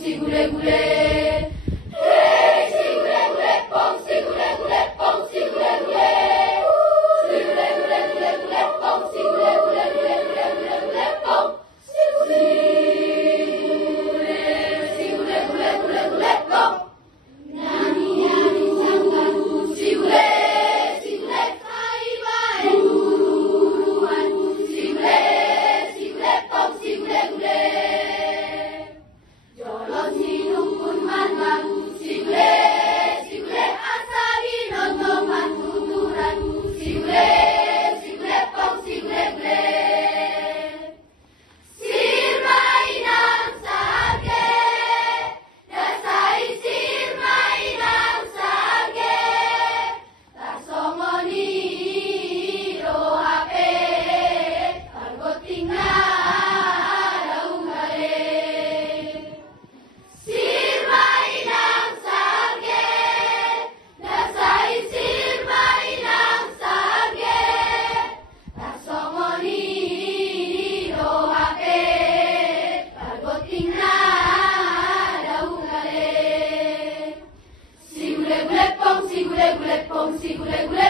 si gule gule. Hey, si gule gule pong, si gule gule pong, si gule gule. Si gule gule gule gule pong, si gule gule gule gule gule gule pong. Si gule gule gule gule pong. Nani nani sanggaku, si gule kai bae buruan. Si gule pong, si gule gule. Jolong sinung pun mandang, si gule asari nonton mantuturan. Si gule pong, si gule gule. Sir mainang sage, dasai sir mainang sage. Tasongoni rohape, argoting na daung gale. Sir mainang sage, dasai sir mainang sage. Tasongoni rohape, argoting na daung gale. Si gule gule pong, si gule gule pong, si gule gule